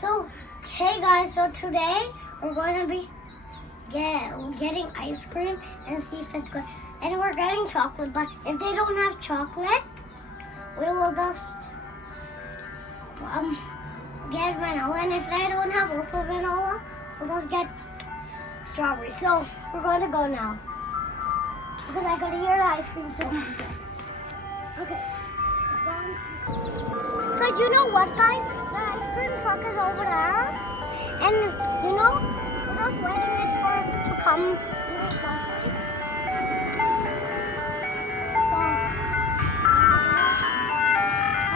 So, hey guys, so today we're going to be getting ice cream and see if it's good. And we're getting chocolate, but if they don't have chocolate, we will just get vanilla. And if they don't have also vanilla, we'll just get strawberry. So, we're going to go now. Because I could hear the ice cream sound. Okay, let's go and see. So, you know what, guys? The ice cream truck is over there. And, you know, we're just waiting for it to come really closely. So,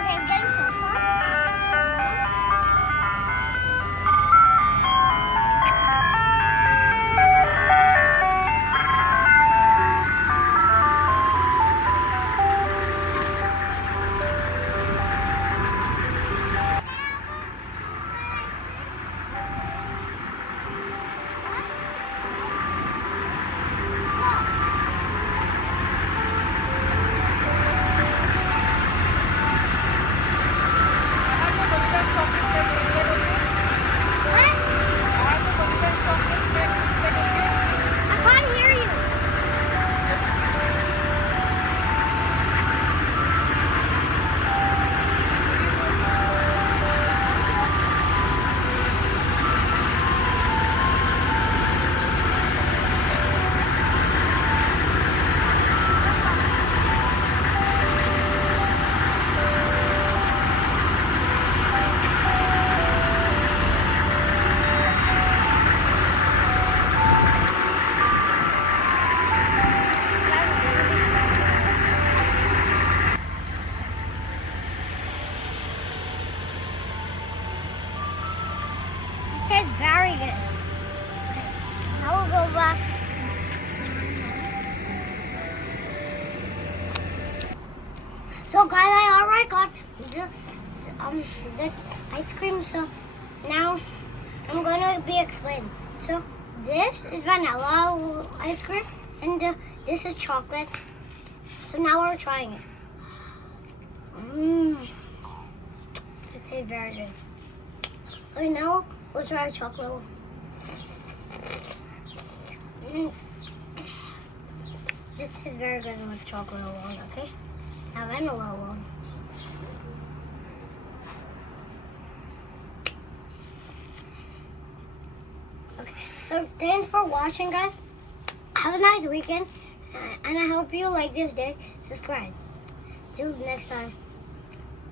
okay, it's getting closer. It tastes very good. Okay, now we'll go back. So guys, I already got the ice cream. So now I'm gonna be explaining. So this is vanilla ice cream, and this is chocolate. So now we're trying it. It tastes very good. Okay, now we'll try chocolate. This tastes very good with chocolate alone. Okay, now vanilla alone. Okay, so thanks for watching, guys. Have a nice weekend, and I hope you like this day. Subscribe. See you next time.